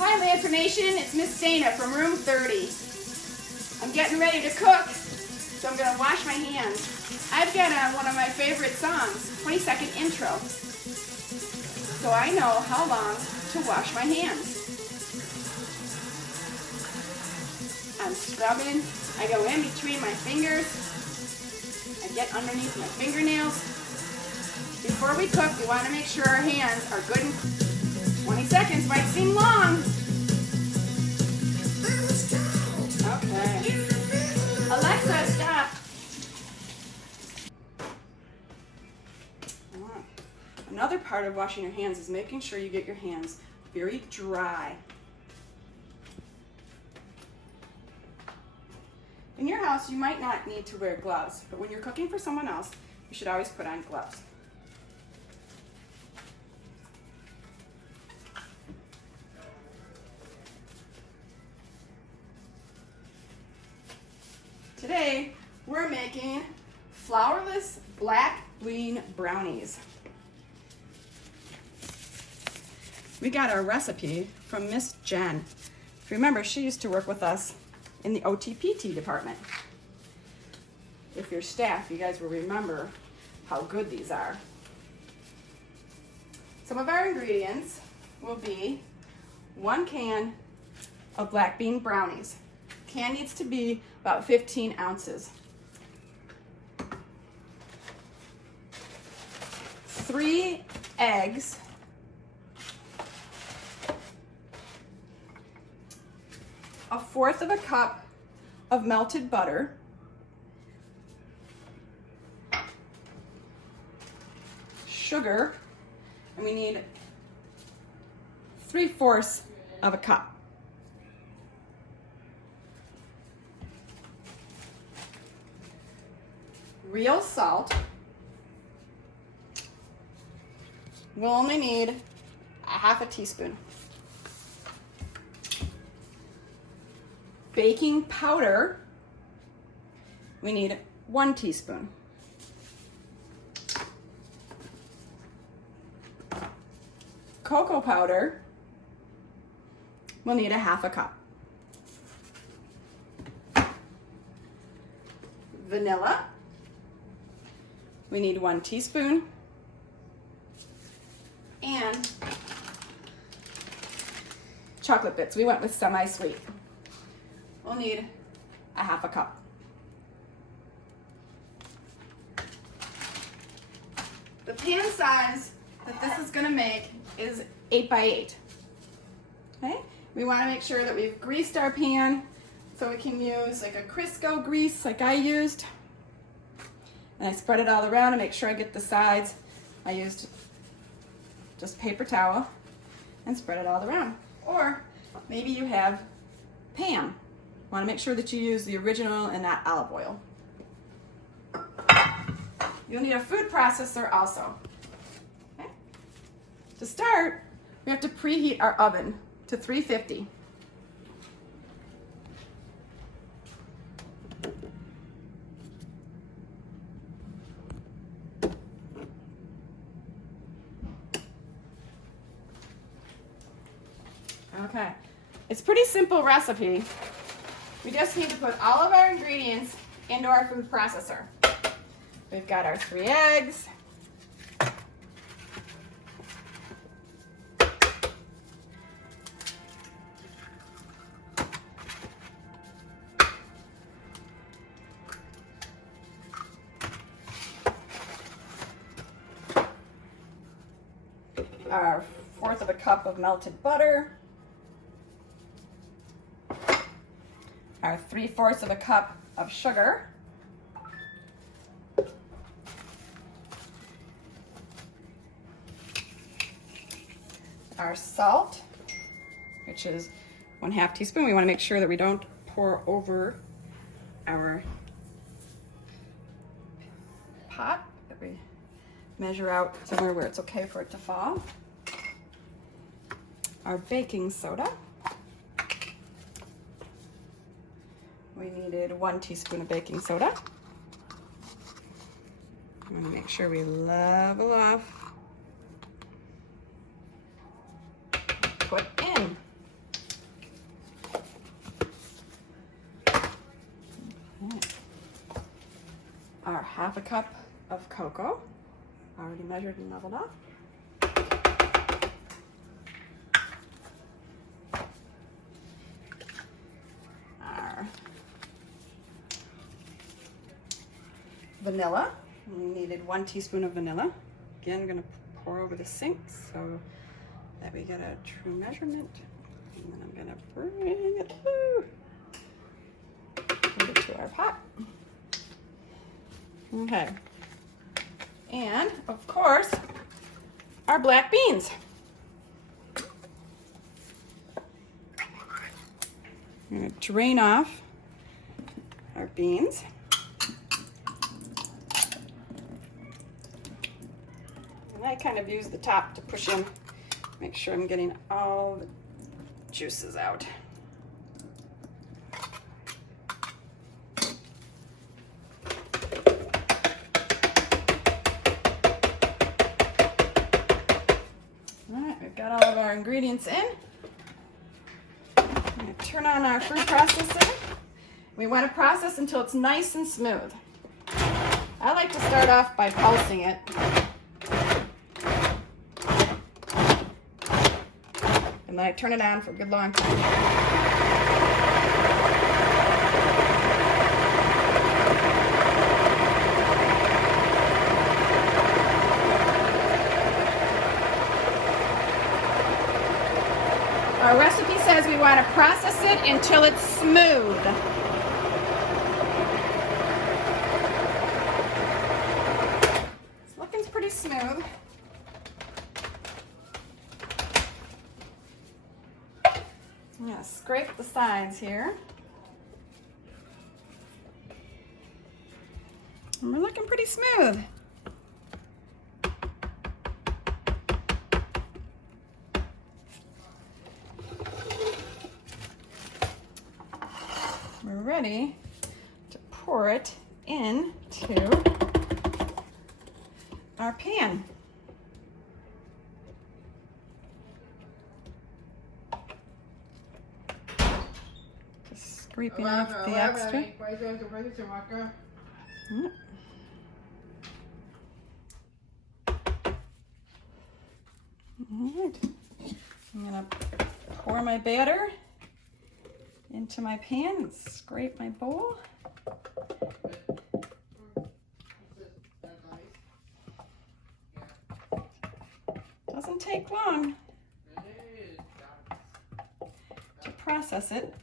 Hi, Lantern Nation. It's Miss Dana from room 30. I'm getting ready to cook, so I'm going to wash my hands. I've got one of my favorite songs, 20-second intro, so I know how long to wash my hands. I'm scrubbing. I go in between my fingers. I get underneath my fingernails. Before we cook, we want to make sure our hands are good and 20 seconds might seem long. Okay. Alexa, stop. Another part of washing your hands is making sure you get your hands very dry. In your house, you might not need to wear gloves, but when you're cooking for someone else, you should always put on gloves. Today, we're making flourless black bean brownies. We got our recipe from Miss Jen. If you remember, she used to work with us in the OTPT department. If you're staff, you guys will remember how good these are. Some of our ingredients will be 1 can of black bean brownies. Can needs to be about 15 ounces. 3 eggs. A 1/4 of a cup of melted butter. Sugar, and we need 3/4 of a cup. Real salt. We'll only need a 1/2 teaspoon. Baking powder, we need 1 teaspoon. Cocoa powder, we'll need a 1/2 cup. Vanilla, we need 1 teaspoon. And chocolate bits, we went with semi-sweet. We'll need a 1/2 cup. The pan size that this is gonna make is 8 by 8. Okay? We wanna make sure that we've greased our pan so we can use like a Crisco grease like I used. And I spread it all around to make sure I get the sides. I used just paper towel and spread it all around. Or maybe you have Pam. Want to make sure that you use the original and not olive oil. You'll need a food processor also. Okay? To start, we have to preheat our oven to 350. Okay, it's a pretty simple recipe. We just need to put all of our ingredients into our food processor. We've got our 3 eggs. Our 1/4 of a cup of melted butter. Our 3/4 of a cup of sugar. Our salt, which is 1/2 teaspoon. We want to make sure that we don't pour over our pot, that we measure out somewhere where it's okay for it to fall. Our baking soda. We needed 1 teaspoon of baking soda. I'm going to make sure we level off. Put in 1/2 cup of cocoa, already measured and leveled off. Our vanilla, we needed 1 teaspoon of vanilla. Again, I'm going to pour over the sink so that we get a true measurement. And then I'm going to bring it through. Put it to our pot. Okay. And, of course, our black beans. I'm going to drain off our beans. And I kind of use the top to push in, make sure I'm getting all the juices out. All right, we've got all of our ingredients in. I'm going to turn on our food processor. We want to process until it's nice and smooth. I like to start off by pulsing it. And then I turn it on for a good long time. Our recipe says we want to process it until it's smooth. It's looking pretty smooth. I'm going to scrape the sides here. And we're looking pretty smooth. We're ready to pour it into our pan. Just scraping off the extra. All right, I'm gonna pour my batter into my pan and scrape my bowl. Doesn't take long to process it.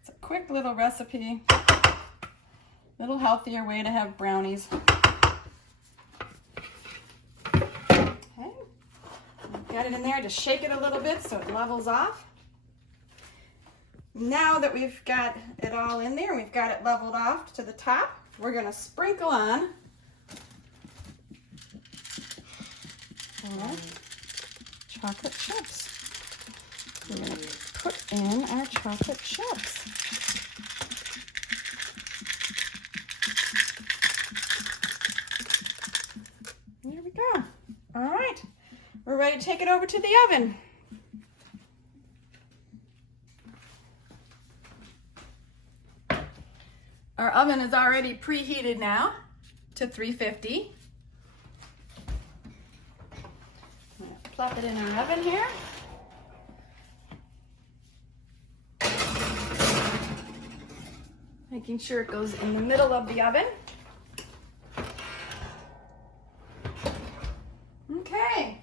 It's a quick little recipe, little healthier way to have brownies. Got it in there, just shake it a little bit so it levels off. Now that we've got it all in there, we've got it leveled off to the top, we're going to sprinkle on our chocolate chips. We're going to put in our chocolate chips. There we go. All right. We're ready to take it over to the oven. Our oven is already preheated now to 350. I'm going to plop it in our oven here. Making sure it goes in the middle of the oven. Okay.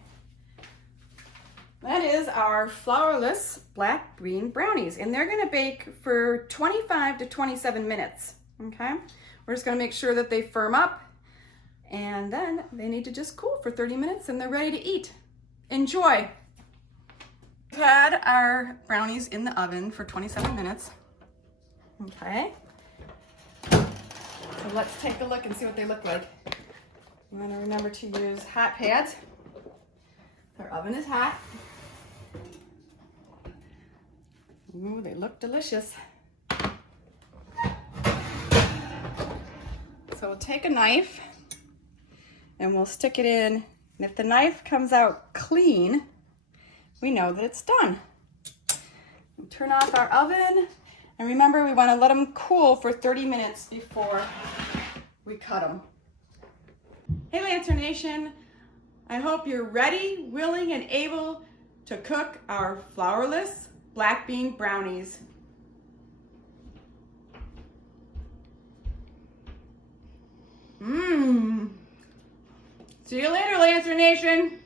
That is our flourless black bean brownies, and they're going to bake for 25 to 27 minutes, okay? We're just going to make sure that they firm up, and then they need to just cool for 30 minutes, and they're ready to eat. Enjoy! We've had our brownies in the oven for 27 minutes, okay? So let's take a look and see what they look like. You want to remember to use hot pads. Our oven is hot. Ooh, they look delicious. So we'll take a knife and we'll stick it in. And if the knife comes out clean, we know that it's done. We'll turn off our oven And remember, we want to let them cool for 30 minutes before we cut them. Hey Lancer Nation, I hope you're ready, willing, and able to cook our flourless black bean brownies. See you later, Lancer Nation.